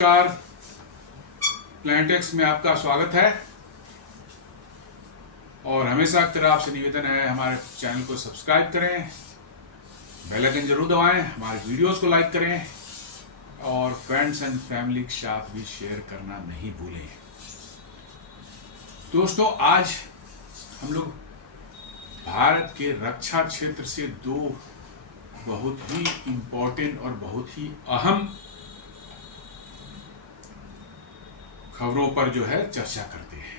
नमस्कार, प्लानिटेक्स में आपका स्वागत है। और हमेशा की तरह आपसे निवेदन है, हमारे चैनल को सब्सक्राइब करें, बेल आइकन जरूर दबाएं, हमारे वीडियोस को लाइक करें और फ्रेंड्स एंड फैमिली के साथ भी शेयर करना नहीं भूलें। दोस्तों, आज हम लोग भारत के रक्षा क्षेत्र से दो बहुत ही इम्पोर्टेंट और बहुत ही अहम खबरों पर जो है चर्चा करते हैं।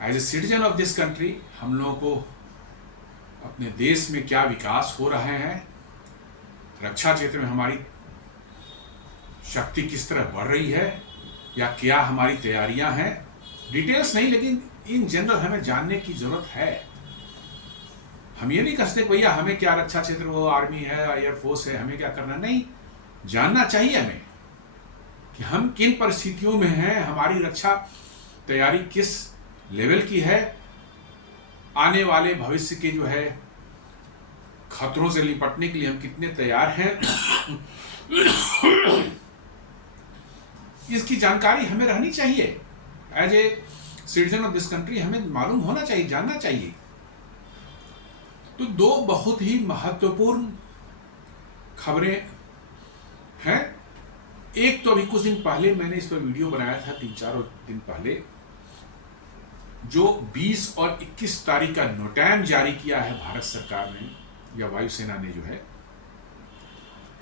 As a citizen of this country, हम लोगों को अपने देश में क्या विकास हो रहे हैं, रक्षा क्षेत्र में हमारी शक्ति किस तरह बढ़ रही है या क्या हमारी तैयारियां हैं, डिटेल्स नहीं लेकिन इन जनरल हमें जानने की जरूरत है। हम ये नहीं कह सकते भैया हमें क्या रक्षा क्षेत्र, वो आर्मी है, एयरफोर्स है, हमें क्या करना, नहीं, जानना चाहिए हमें कि हम किन परिस्थितियों में हैं, हमारी रक्षा तैयारी किस लेवल की है, आने वाले भविष्य के जो है खतरों से निपटने के लिए हम कितने तैयार हैं, इसकी जानकारी हमें रहनी चाहिए। As a citizen of this country हमें मालूम होना चाहिए, जानना चाहिए। तो दो बहुत ही महत्वपूर्ण खबरें हैं। एक तो अभी कुछ दिन पहले मैंने इस पर वीडियो बनाया था, 3-4 दिन पहले, जो 20 और 21 तारीख का नोटैम जारी किया है भारत सरकार ने या वायुसेना ने, जो है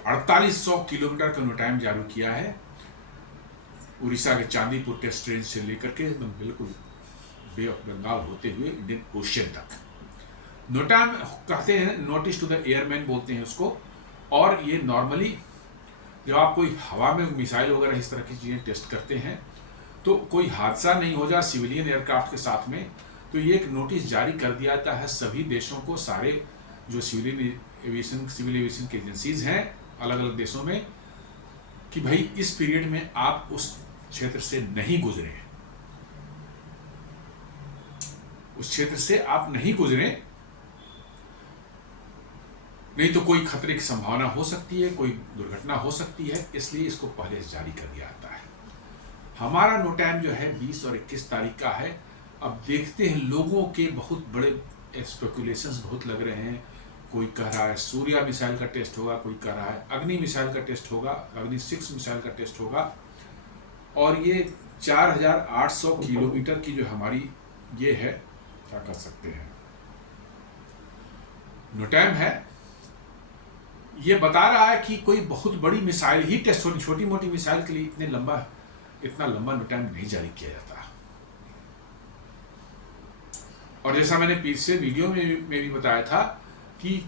4800 किलोमीटर का नोटैम जारी किया है उड़ीसा के चांदीपुर टेस्ट रेंज से लेकर के एकदम बिल्कुल बे ऑफ बंगाल होते हुए इंडियन ओशियन तक। नोटैम कहते हैं, नोटिस टू द एयरमैन बोलते हैं उसको। और ये नॉर्मली जब आप कोई हवा में मिसाइल वगैरह इस तरह की चीज़ें टेस्ट करते हैं तो कोई हादसा नहीं हो जाए सिविलियन एयरक्राफ्ट के साथ में, तो ये एक नोटिस जारी कर दिया जाता है सभी देशों को, सारे जो सिविल एविएशन की एजेंसीज हैं अलग अलग देशों में, कि भाई इस पीरियड में आप उस क्षेत्र से नहीं गुजरे, उस क्षेत्र से आप नहीं गुजरे, नहीं तो कोई खतरे की संभावना हो सकती है, कोई दुर्घटना हो सकती है, इसलिए इसको पहले से जारी कर दिया जाता है। हमारा नोटैम जो है 20 और 21 तारीख का है। अब देखते हैं, लोगों के बहुत बड़े स्पेकुलेशंस बहुत लग रहे हैं। कोई कह रहा है सूर्या मिसाइल का टेस्ट होगा, कोई कह रहा है अग्नि मिसाइल का टेस्ट होगा, अग्नि 6 मिसाइल का टेस्ट होगा। और ये 4800 किलोमीटर की जो हमारी ये है, क्या कर सकते हैं, नोटैम है, ये बता रहा है कि कोई बहुत बड़ी मिसाइल ही टेस्ट होनी, छोटी मोटी मिसाइल के लिए इतना लंबा नोटैम नहीं जारी किया जाता। और जैसा मैंने पिछले वीडियो में भी बताया था कि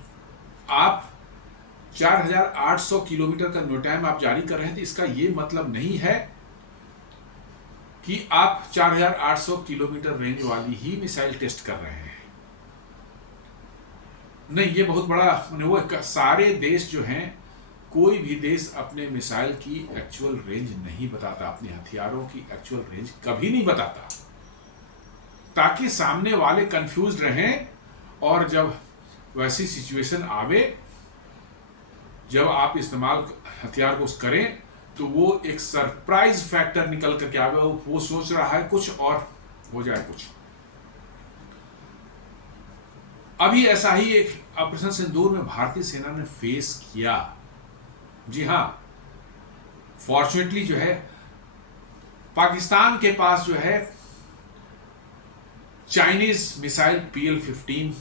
आप 4800 किलोमीटर का नोटैम आप जारी कर रहे हैं, तो इसका ये मतलब नहीं है कि आप 4800 किलोमीटर रेंज वाली ही मिसाइल टेस्ट कर रहे हैं। नहीं, ये बहुत बड़ा वो सारे देश जो हैं, कोई भी देश अपने मिसाइल की एक्चुअल रेंज नहीं बताता, अपने हथियारों की एक्चुअल रेंज कभी नहीं बताता, ताकि सामने वाले कंफ्यूज रहें और जब वैसी सिचुएशन आवे, जब आप इस्तेमाल हथियार को करें, तो वो एक सरप्राइज फैक्टर निकल करके आवे, वो सोच रहा है कुछ और हो जाए कुछ। अभी ऐसा ही एक ऑपरेशन सिंदूर में भारतीय सेना ने फेस किया। जी हां, फॉर्चुनेटली जो है पाकिस्तान के पास जो है चाइनीज मिसाइल PL-15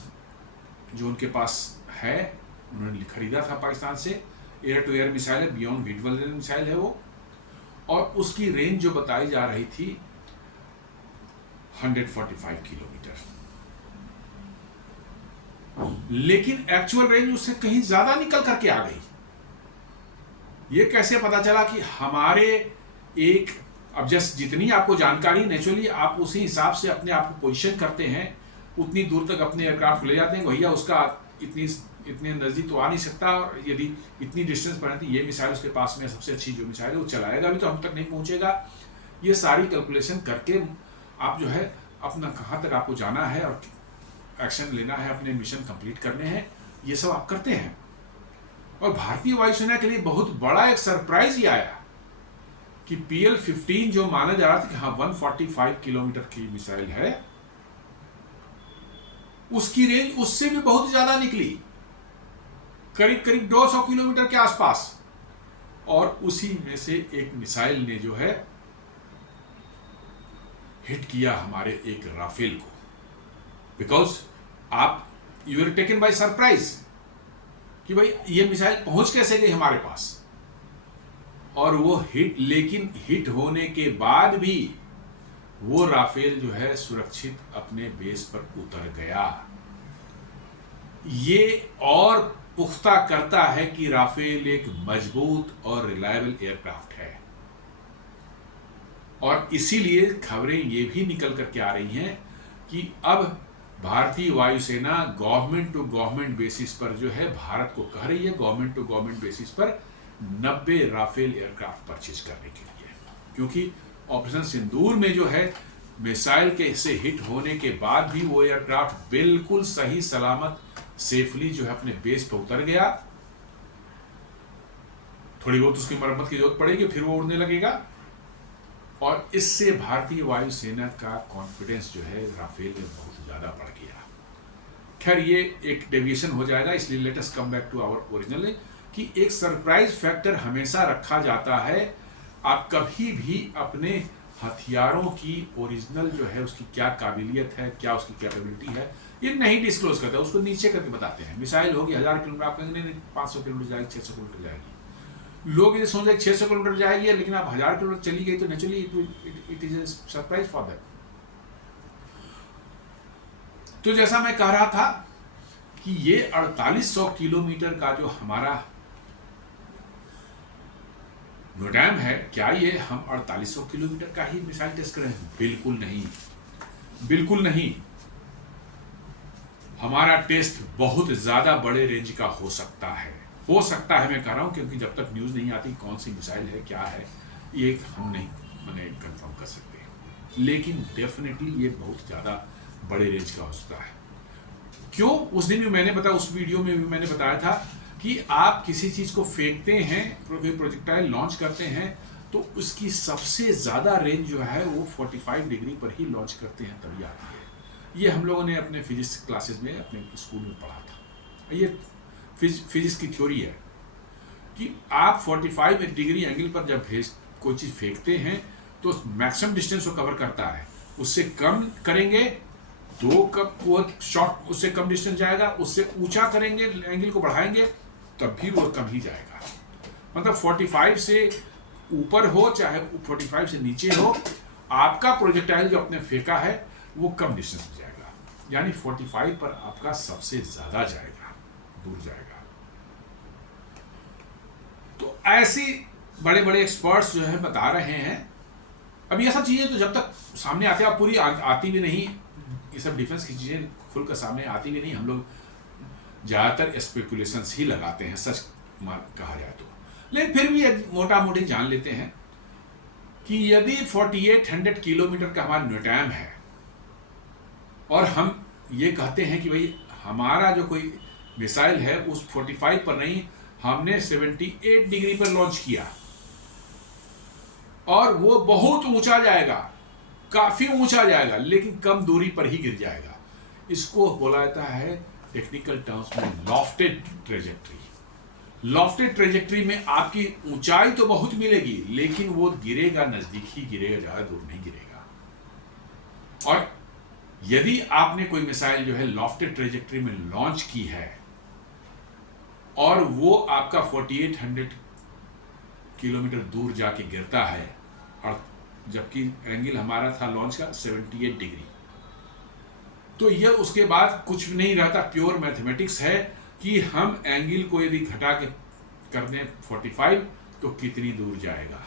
जो उनके पास है, उन्होंने खरीदा था पाकिस्तान से। एयर टू एयर मिसाइल है, बियॉन्ड विजुअल मिसाइल है वो, और उसकी रेंज जो बताई जा रही थी 145 किलोमीटर, लेकिन एक्चुअल रेंज उससे कहीं ज्यादा निकल करके आ गई। ये कैसे पता चला कि हमारे एक, अब जस्ट जितनी आपको जानकारी, नेचुरली आप उसी हिसाब से अपने आप को पोजीशन करते हैं, उतनी दूर तक अपने एयरक्राफ्ट ले जाते हैं। भैया उसका इतने नज़दीक तो आ नहीं सकता, और यदि इतनी डिस्टेंस पर है तो ये मिसाइल उसके पास में सबसे अच्छी जो मिसाइल है वो चलाएगा भी तो हम तक नहीं पहुंचेगा। ये सारी कैलकुलेशन करके आप जो है अपना कहाँ तक आपको जाना है और एक्शन लेना है, अपने मिशन कंप्लीट करने हैं, ये सब आप करते हैं। और भारतीय वायुसेना के लिए बहुत बड़ा एक सरप्राइज ही आया कि PL-15 जो माना जा रहा था कि हाँ 145 किलोमीटर की मिसाइल है, उसकी रेंज उससे भी बहुत ज्यादा निकली, करीब करीब 200 किलोमीटर के आसपास। और उसी में से एक मिसाइल ने जो है हिट किया हमारे एक राफेल को, बिकॉज आप you are taken by surprise कि भाई ये मिसाइल पहुंच कैसे गई हमारे पास। और वो हिट, लेकिन हिट होने के बाद भी वो राफेल जो है सुरक्षित अपने बेस पर उतर गया। ये और पुख्ता करता है कि राफेल एक मजबूत और रिलायबल एयरक्राफ्ट है। और इसीलिए खबरें ये भी निकल करके आ रही हैं कि अब भारतीय वायुसेना गवर्नमेंट टू गवर्नमेंट बेसिस पर जो है भारत को कह रही है, गवर्नमेंट टू गवर्नमेंट बेसिस पर 90 राफेल एयरक्राफ्ट परचेज करने के लिए, क्योंकि ऑपरेशन सिंदूर में जो है मिसाइल के से हिट होने के बाद भी वो एयरक्राफ्ट बिल्कुल सही सलामत सेफली जो है अपने बेस पर उतर गया। थोड़ी बहुत उसकी मरम्मत की जरूरत पड़ेगी, फिर वो उड़ने लगेगा। और इससे भारतीय वायुसेना का कॉन्फिडेंस जो है राफेल में बहुत ज्यादा बढ़ गया। खैर ये एक डेविएशन हो जाएगा, इसलिए let us come back to our original कि एक सरप्राइज फैक्टर हमेशा रखा जाता है। आप कभी भी अपने हथियारों की ओरिजिनल जो है उसकी क्या काबिलियत है, क्या उसकी कैपेबिलिटी है, ये नहीं डिस्क्लोज करते, उसको नीचे करके बताते हैं। मिसाइल होगी 1000 किलोमीटर, आप कहेंगे नहीं 500 किलोमीटर जाएगी, 600 किलोमीटर जाएगी। लोग ये सोच रहे 600 किलोमीटर जाएगी, लेकिन आप 1000 किलोमीटर चली गई तो naturally it is a surprise for that. तो जैसा मैं कह रहा था कि ये 4800 किलोमीटर का जो हमारा नोटैम है, क्या ये हम 4800 किलोमीटर का ही मिसाइल टेस्ट करें? बिल्कुल नहीं, बिल्कुल नहीं। हमारा टेस्ट बहुत ज्यादा बड़े रेंज का हो सकता है, मैं कह रहा हूं, क्योंकि जब तक न्यूज नहीं आती कौन सी मिसाइल है क्या है ये हम नहीं कंफर्म कर सकते। लेकिन डेफिनेटली ये बहुत ज्यादा बड़े रेंज का हो सकता है। क्यों? उस दिन भी मैंने बताया, उस वीडियो में भी मैंने बताया था कि आप किसी चीज को फेंकते हैं, प्रोजेक्टाइल लॉन्च करते हैं, तो उसकी सबसे ज्यादा रेंज जो है वो 45 डिग्री पर ही लॉन्च करते हैं, तभी आती है। ये हम लोगों ने अपने फिजिक्स क्लासेस में अपने स्कूल में पढ़ा था। ये फिजिक्स की थ्योरी है कि आप 45 डिग्री एंगल पर जब कोई चीज फेंकते हैं तो मैक्सिमम डिस्टेंस को कवर करता है, उससे कम करेंगे तो वो शॉर्ट, उससे कम डिस्टेंस जाएगा, उससे ऊंचा करेंगे, एंगल को बढ़ाएंगे तब भी वो कम ही जाएगा। मतलब 45 से ऊपर हो चाहे 45 से नीचे हो, आपका प्रोजेक्टाइल जो आपने फेंका है वो कम डिस्टेंस में जाएगा, यानी 45 पर आपका सबसे ज्यादा जाएगा, दूर जाएगा। तो ऐसी बड़े बड़े एक्सपर्ट्स जो है बता रहे हैं। अब ये सब चीजें तो जब तक सामने आते हैं, पूरी आती भी नहीं, ये सब डिफेंस की चीजें खुलकर सामने आती भी नहीं। हम लोग ज्यादातर स्पेकुलेशंस ही लगाते हैं, सच कहा जाए तो। लेकिन फिर भी मोटा मोटी जान लेते हैं कि यदि 4800 किलोमीटर का हमारा न्यूटैम है और हम ये कहते हैं कि भाई हमारा जो कोई मिसाइल है उस 45 पर नहीं, हमने 78 डिग्री पर लॉन्च किया और वो बहुत ऊंचा जाएगा, काफी ऊंचा जाएगा, लेकिन कम दूरी पर ही गिर जाएगा। इसको बोला जाता है टेक्निकल टर्म्स में लॉफ्टेड ट्रेजेक्ट्री। लॉफ्टेड ट्रेजेक्ट्री में आपकी ऊंचाई तो बहुत मिलेगी, लेकिन वो गिरेगा नजदीक ही गिरेगा, ज्यादा दूर नहीं गिरेगा। और यदि आपने कोई मिसाइल जो है लॉफ्टेड ट्रेजेक्ट्री में लॉन्च की है और वो आपका 4800 किलोमीटर दूर जाके गिरता है, और जबकि एंगल हमारा था लॉन्च का 78 डिग्री, तो यह उसके बाद कुछ भी नहीं रहता, प्योर मैथमेटिक्स है कि हम एंगल को यदि घटा के कर दें 45 तो कितनी दूर जाएगा।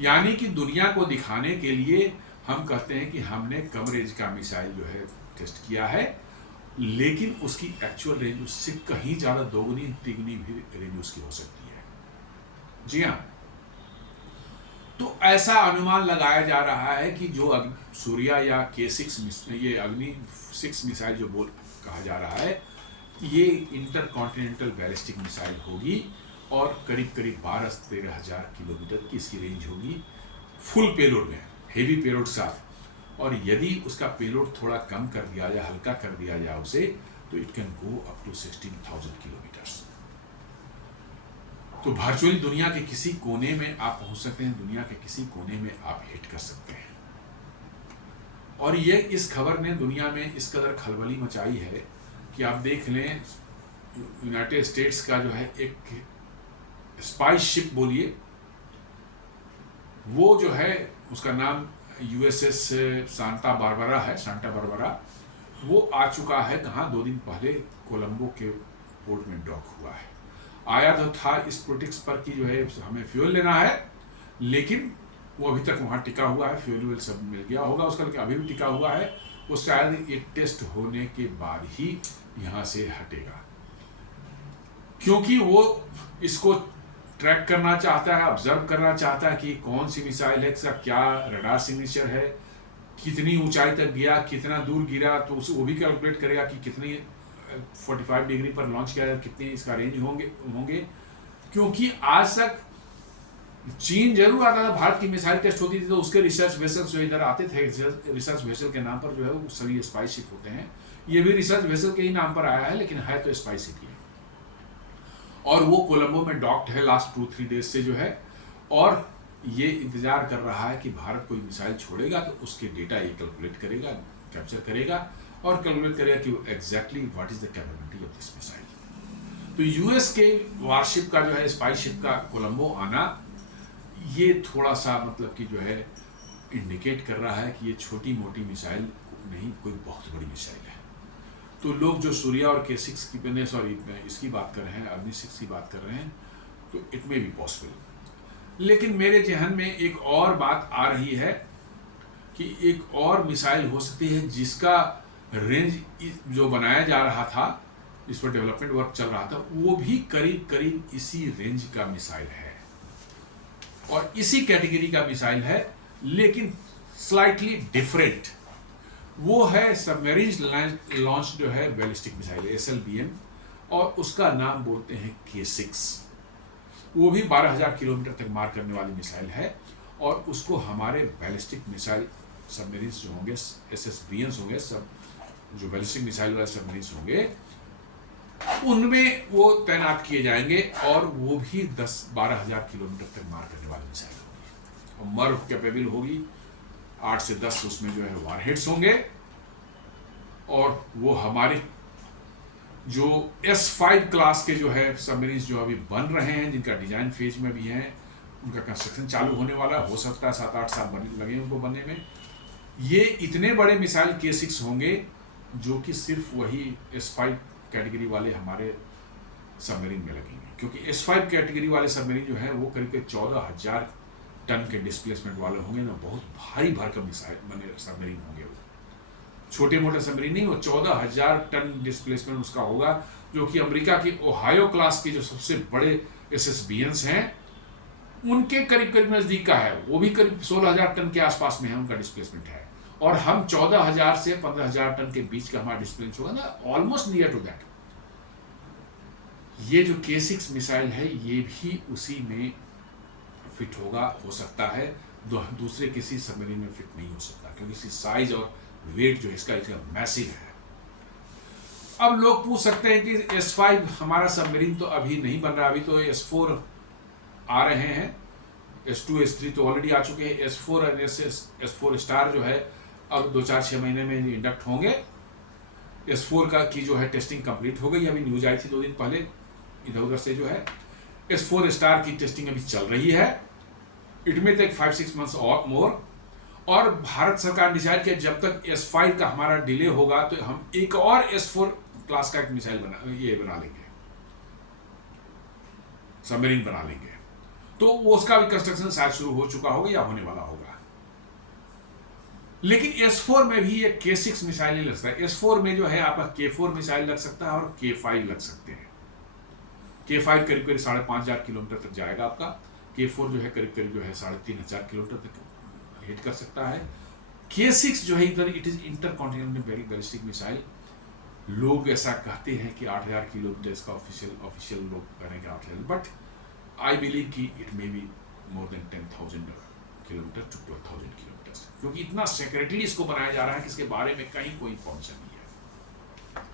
यानी कि दुनिया को दिखाने के लिए हम कहते हैं कि हमने कम रेंज का मिसाइल जो है टेस्ट किया है, लेकिन उसकी एक्चुअल रेंज उससे कहीं ज्यादा, दोगुनी तिगुनी भी रेंज उसकी हो सकती है। जी हाँ, तो ऐसा अनुमान लगाया जा रहा है कि जो सूर्या या K6 ये अग्नि 6 मिसाइल जो कहा जा रहा है, ये इंटरकॉन्टिनेंटल बैलिस्टिक मिसाइल होगी और करीब करीब 12-13 हज़ार किलोमीटर की इसकी रेंज होगी, फुल पेलोड में, हेवी पेलोड साथ। और यदि उसका पेलोड थोड़ा कम कर दिया जाए, हल्का कर दिया जाए उसे, तो it can go up to 16,000 kilometres. तो वर्चुअली दुनिया के किसी कोने में आप पहुंच सकते हैं, दुनिया के किसी कोने में आप हिट कर सकते हैं। और ये इस खबर ने दुनिया में इस कदर खलबली मचाई है कि आप देख लें, यूनाइटेड स्टेट्स का जो है एक स्पाई शिप बोलिए, वो जो है उसका नाम USS सांता बारबरा है, सांता बारबरा, वो आ चुका है कहाँ, 2 दिन पहले कोलंबो के पोर्ट में डॉक हुआ है। आया तो था इस प्रोटेक्स पर कि जो है हमें फ्यूल लेना है, लेकिन वो अभी तक वहाँ टिका हुआ है, फ्यूल व्यूल सब मिल गया होगा उसका, लेकिन अभी भी टिका हुआ है। वो शायद एक टेस्ट होने के बाद ही यहाँ से हटेगा, क्योंकि वो इसको ट्रैक करना चाहता है, ऑब्जर्व करना चाहता है कि कौन सी मिसाइल है, इसका क्या रडार सिग्नेचर है, कितनी ऊंचाई तक गया, कितना दूर गिरा, तो उसे वो भी कैलकुलेट करेगा कि कितनी 45 डिग्री पर लॉन्च किया जाए, कितने इसका रेंज होंगे। क्योंकि आज तक चीन जरूर आता था, भारत की मिसाइल टेस्ट होती थी तो उसके रिसर्च वेसल्स जो इधर आते थे, रिसर्च वेसल के नाम पर जो है वो सभी स्पाई शिप होते हैं। ये भी रिसर्च वेसल के ही नाम पर आया है, लेकिन है तो स्पाई शिप ही है। और वो कोलंबो में डॉक्ड है लास्ट 2-3 डेज से जो है, और ये इंतजार कर रहा है कि भारत कोई मिसाइल छोड़ेगा तो उसके डेटा ये कैलकुलेट करेगा, कैप्चर करेगा और कैलकुलेट करेगा कि exactly what is the capability of this missile. तो यूएस के वारशिप का जो है, स्पाई शिप का कोलंबो आना, ये थोड़ा सा मतलब कि जो है इंडिकेट कर रहा है कि ये छोटी मोटी मिसाइल नहीं, कोई बहुत बड़ी मिसाइल है। तो लोग जो सूर्या और K6 की, सॉरी इसकी बात कर रहे हैं, अग्नि 6 की बात कर रहे हैं, तो इट मे बी पॉसिबल। लेकिन मेरे जहन में एक और बात आ रही है कि एक और मिसाइल हो सकती है जिसका रेंज जो बनाया जा रहा था, इस पर डेवलपमेंट वर्क चल रहा था, वो भी करीब करीब इसी रेंज का मिसाइल है और इसी कैटेगरी का मिसाइल है, लेकिन स्लाइटली डिफरेंट। वो है सबमरीन लॉन्च जो है बैलिस्टिक मिसाइल SLBM, और उसका नाम बोलते हैं K6। वो भी 12,000 किलोमीटर तक मार करने वाली मिसाइल है, और उसको हमारे बैलिस्टिक मिसाइल सबमरीन जो होंगे, SSBMs होंगे, सब जो बैलिस्टिक मिसाइल वाले सबमरीन होंगे, उनमें वो तैनात किए जाएंगे, और वो भी 10-12,000 किलोमीटर तक मार करने वाली मिसाइल होगी, और मर्व कैपेबल होगी। 8 से 10 उसमें जो है वारहेड्स होंगे, और वो हमारे जो S5 क्लास के जो है सबमरीन जो अभी बन रहे हैं, जिनका डिजाइन फेज में भी हैं, उनका कंस्ट्रक्शन चालू होने वाला, हो सकता है 7-8 साल लगे उनको बनने में। ये इतने बड़े मिसाइल K6 होंगे जो कि सिर्फ वही S5 कैटेगरी वाले हमारे सबमरीन में लगेंगे, क्योंकि S5 कैटेगरी वाले सबमरीन जो है वो करीब 14,000 टन के डिस्प्लेसमेंट वाले होंगे ना, बहुत भारी भरकम मिसाइल बने सबमरीन होंगे। वो छोटे मोटे सबमरीन नहीं, वो 14,000 टन डिस्प्लेसमेंट उसका होगा, जो कि अमेरिका की ओहायो क्लास के जो सबसे बड़े SSBMs हैं उनके करीब करीब नजदीक का है। वो भी करीब 16,000 टन के आसपास में है उनका डिस्प्लेसमेंट है, और हम 14,000 से 15,000 टन के बीच का हमारा डिस्प्लेसमेंट होगा ना, ऑलमोस्ट नियर टू दैट। ये जो K6 मिसाइल है ये भी उसी में फिट होगा, हो सकता है दूसरे किसी सबमरीन में फिट नहीं हो सकता, क्योंकि इसकी साइज और वेट जो है इसका मैसिव है। अब लोग पूछ सकते हैं कि S5 हमारा सबमरीन तो अभी नहीं बन रहा, अभी तो S4 आ रहे हैं, S2 S3 तो ऑलरेडी आ चुके हैं, S4 और S4 स्टार जो है अब 2-4-6 महीने में इंडक्ट होंगे। S4 का की जो है टेस्टिंग कंप्लीट हो गई, अभी न्यूज आई थी 2 दिन पहले इधर उधर से, जो है S4 स्टार की टेस्टिंग अभी चल रही है। इट में टेक 5-6 मंथ्स और मोर, और भारत सरकार ने डिसाइड किया जब तक S5 का हमारा डिले होगा तो हम एक और S4 क्लास का एक मिसाइल बना लेंगे, सबमरीन बना लेंगे। तो वो उसका भी कंस्ट्रक्शन शायद शुरू हो चुका होगा या होने वाला होगा। लेकिन S4 में भी ये K6 मिसाइल नहीं लग सकता। S4 में जो है आपका K4 मिसाइल लग सकता है और K5 लग सकते हैं। K5 करीब करीब 5,500 किलोमीटर तक जाएगा आपका, K4 जो है करीब करीब जो है 3,500 किलोमीटर तक हिट कर सकता है। K6 जो है इधर it is intercontinental ballistic missile, लोग ऐसा कहते हैं कि 8,000 किलोमीटर इसका ऑफिशियल लोग कहने का 8,000, बट आई बिलीव कि it may be more than 10,000 kilometre to 12,000 kilometre, क्योंकि इतना सेक्रेटली इसको बनाया जा रहा है कि इसके बारे में कहीं कोई इंफॉर्मेशन नहीं है।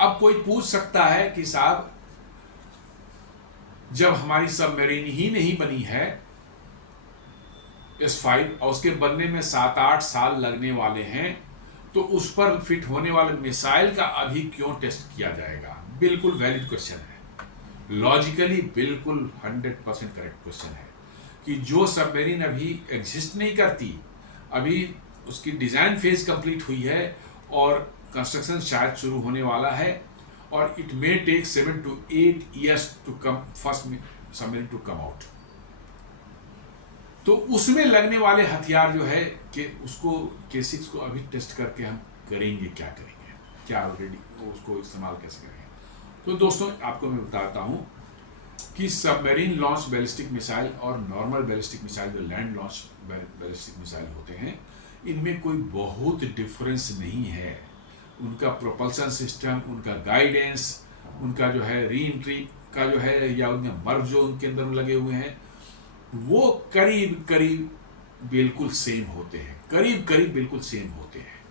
अब कोई पूछ सकता है कि साहब, जब हमारी सबमरीन ही नहीं बनी है S5 और उसके बनने में 7-8 साल लगने वाले हैं, तो उस पर फिट होने वाले मिसाइल का अभी क्यों टेस्ट किया जाएगा? बिल्कुल वैलिड क्वेश्चन है, लॉजिकली बिल्कुल 100% करेक्ट क्वेश्चन है कि जो सबमरीन अभी एग्जिस्ट नहीं करती, अभी उसकी डिजाइन फेज कंप्लीट हुई है और कंस्ट्रक्शन शायद शुरू होने वाला है, और it may take 7 to 8 years to come first submarine to come out. तो उसमें लगने वाले हथियार जो है कि उसको K6 को अभी टेस्ट करके हम करेंगे, क्या ऑलरेडी उसको इस्तेमाल कैसे करेंगे। तो दोस्तों आपको मैं बताता हूं कि सबमरीन लॉन्च बैलिस्टिक मिसाइल और नॉर्मल बैलिस्टिक मिसाइल, जो लैंड लॉन्च बैलिस्टिक मिसाइल होते हैं, इनमें कोई बहुत डिफरेंस नहीं है। उनका प्रोपल्सन सिस्टम, उनका गाइडेंस, उनका जो है री एंट्री का जो है, या उनके मर्व जो उनके अंदर लगे हुए हैं, वो करीब करीब बिल्कुल सेम होते हैं, बिल्कुल सेम होते हैं।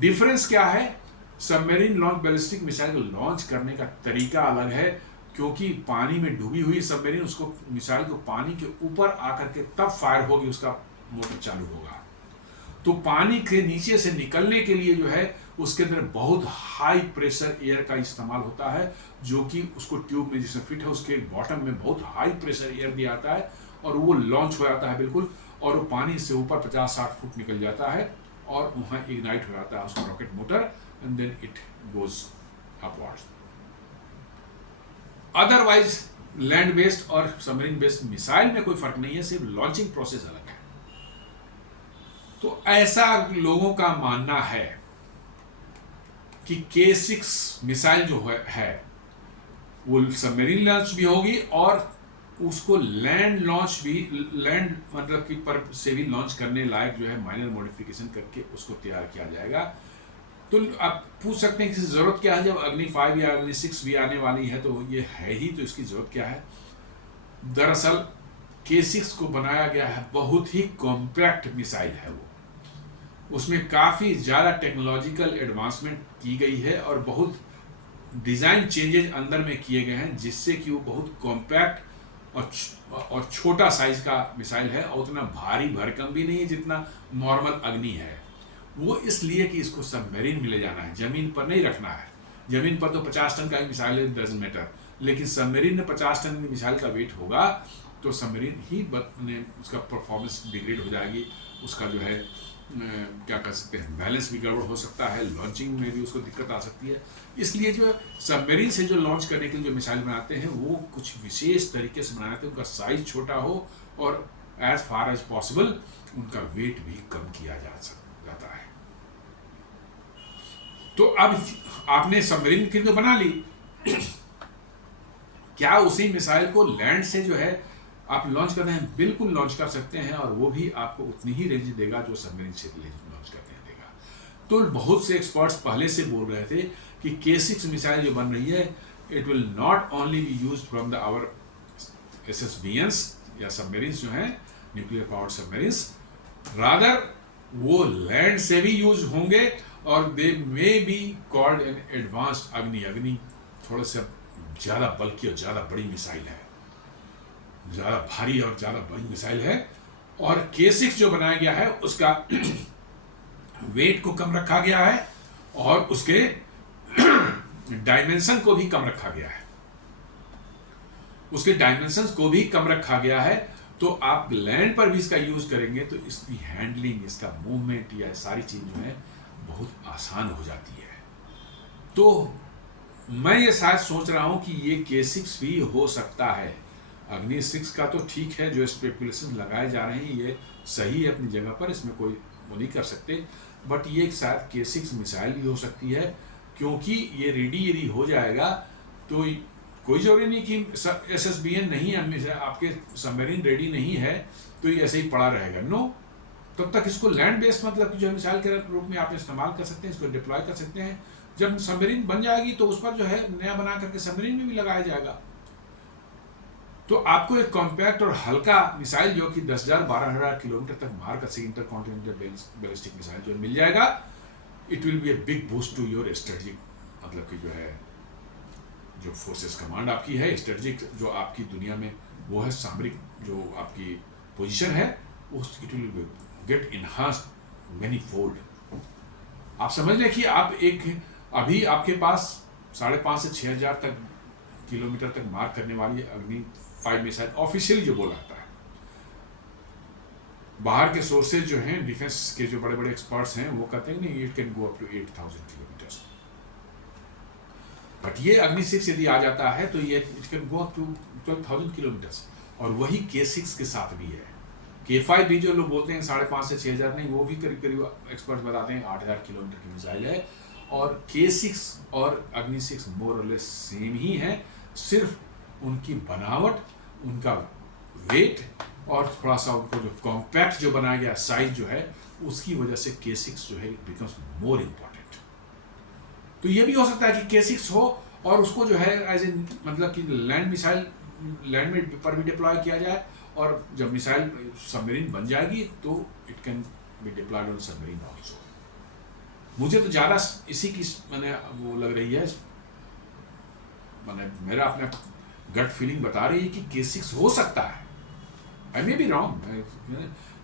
डिफरेंस क्या है? सबमरीन लॉन्च बैलिस्टिक मिसाइल को लॉन्च करने का तरीका अलग है, क्योंकि पानी में डूबी हुई सबमरीन उसको मिसाइल को पानी के ऊपर आकर के तब फायर होगी, उसका मोटर चालू होगा। तो पानी के नीचे से निकलने के लिए जो है उसके अंदर बहुत हाई प्रेशर एयर का इस्तेमाल होता है, जो कि उसको ट्यूब में जिसमें फिट है उसके बॉटम में बहुत हाई प्रेशर एयर भी आता है और वो लॉन्च हो जाता है बिल्कुल, और वो पानी से ऊपर 50-60 फुट निकल जाता है और वहाँ इग्नाइट हो जाता है उसका rocket motor, and then it goes upwards. Otherwise land based और सबमरीन बेस्ड मिसाइल में कोई फर्क नहीं है, सिर्फ लॉन्चिंग प्रोसेस अलग है। तो ऐसा लोगों का मानना है कि K6 मिसाइल जो है वो सबमरीन लॉन्च भी होगी और उसको लैंड लॉन्च भी, लैंड मतलब कि पर से भी लॉन्च करने लायक जो है माइनर मॉडिफिकेशन करके उसको तैयार किया जाएगा। तो आप पूछ सकते हैं कि जरूरत क्या है, जब अग्नि 5 या अग्नि 6 भी आने वाली है तो ये है ही, तो इसकी जरूरत क्या है? दरअसल K6 को बनाया गया है, बहुत ही कॉम्पैक्ट मिसाइल है वो, उसमें काफ़ी ज़्यादा टेक्नोलॉजिकल एडवांसमेंट की गई है और बहुत डिज़ाइन चेंजेस अंदर में किए गए हैं, जिससे कि वो बहुत कॉम्पैक्ट और छोटा साइज का मिसाइल है, और उतना भारी भरकम भी नहीं है जितना नॉर्मल अग्नि है। वो इसलिए कि इसको सबमरीन में ले जाना है, ज़मीन पर नहीं रखना है। ज़मीन पर तो 50 टन का ही मिसाइल है, डजंट मैटर, लेकिन सबमरीन में 50 टन मिसाइल का वेट होगा तो सबमरीन ही उसका परफॉर्मेंस डिग्रेड हो जाएगी, उसका जो है क्या कर सकते हैं, बैलेंस भी गड़बड़ हो सकता है, लॉन्चिंग में भी उसको दिक्कत आ सकती है। इसलिए जो सबमरीन से जो लॉन्च करने के लिए जो मिसाइल बनाते हैं वो कुछ विशेष तरीके से बनाते हैं, उनका साइज छोटा हो और एज फार एज पॉसिबल उनका वेट भी कम किया जाता है। तो अब आपने सबमरीन की तो बना ली, क्या उसी मिसाइल को लैंड से जो है आप लॉन्च करते हैं? बिल्कुल लॉन्च कर सकते हैं, और वो भी आपको उतनी ही रेंज देगा जो सबमरीन से लॉन्च करते हैं देगा। तो बहुत से एक्सपर्ट्स पहले से बोल रहे थे कि K6 मिसाइल जो बन रही है, it will not only be used from the our SSBNs या सबमरीन्स जो हैं, न्यूक्लियर पावर्ड सबमरीन्स, रादर वो लैंड से भी यूज होंगे, और they may be called an advanced Agni थोड़ा सा ज़्यादा बल्कि और ज़्यादा बड़ी मिसाइल है, ज़्यादा भारी और ज़्यादा बड़ी मिसाइल है। और K6 जो बनाया गया है उसका वेट को कम रखा गया है और उसके डायमेंशन को भी कम रखा गया है, तो आप लैंड पर भी इसका यूज करेंगे तो इसकी हैंडलिंग, इसका मूवमेंट या सारी चीज जो है बहुत आसान हो जाती है। तो मैं ये शायद सोच रहा हूं कि ये K6 भी हो सकता है। अग्नि 6 का तो ठीक है, जो स्पेकुलेशन लगाए जा रहे हैं ये सही है अपनी जगह पर, इसमें कोई वो नहीं कर सकते, बट ये शायद K6 मिसाइल भी हो सकती है, क्योंकि ये रेडी यदि हो जाएगा तो कोई जरूरी नहीं कि SSBN नहीं है, आपके सबमरीन रेडी नहीं है तो ये ऐसे ही पड़ा रहेगा। नो, तब तक इसको लैंड बेस्ड मतलब जो है मिसाइल के रूप में आप इस्तेमाल कर सकते हैं, इसको डिप्लॉय कर सकते हैं। जब सबमरीन बन जाएगी तो उस पर जो है नया बना करके सबमरीन में भी लगाया जाएगा। तो आपको एक कॉम्पैक्ट और हल्का मिसाइल जो कि 10,000 12,000 किलोमीटर तक मार कर सके, इंटरकॉन्टिनेंटल बैलिस्टिक मिसाइल जो मिल जाएगा, it will be a big boost to your strategic, मतलब कि जो है जो फोर्सेस कमांड आपकी है, स्ट्रेटजिक जो आपकी दुनिया में वो है, सामरिक जो आपकी पोजीशन है, उस it will get enhanced many fold. आप समझ लें कि आप एक अभी आपके पास 5,500 से 6,000 तक किलोमीटर तक मार करने वाली अग्नि 5 मिसाइल ऑफिशियली जो बोला जाता है। बाहर के सोर्सेज जो हैं, डिफेंस के जो बड़े बड़े एक्सपर्ट्स हैं, वो कहते हैं नहीं, it can go up to 8,000 kilometre. But ये अग्नि 6 यदि आ जाता है तो ये it can go up to 12,000 kilometre. और वही K6 के साथ भी है। K5 भी जो लोग बोलते हैं 5,500 से 6,000, नहीं, वो भी करीब करीब एक्सपर्ट्स बताते हैं 8,000 किलोमीटर की मिसाइल है। और K6 और अग्नि 6 मोर और लेस सेम ही है, सिर्फ उनकी बनावट, उनका वेट और थोड़ा सा उनको जो कॉम्पैक्ट जो बनाया गया साइज जो है, उसकी वजह से K6 जो है इट बिकम्स मोर इम्पॉर्टेंट। तो ये भी हो सकता है कि K6 हो और उसको जो है एज ए मतलब कि लैंड मिसाइल, लैंड में पर भी डिप्लॉय किया जाए, और जब मिसाइल सबमरीन बन जाएगी तो it can be diploid on submarine also. मुझे तो ज़्यादा इसी की मैंने वो लग रही है, मैंने मेरा अपना गट फीलिंग बता रही है कि K6 हो सकता है। आई मे बी रॉन्ग,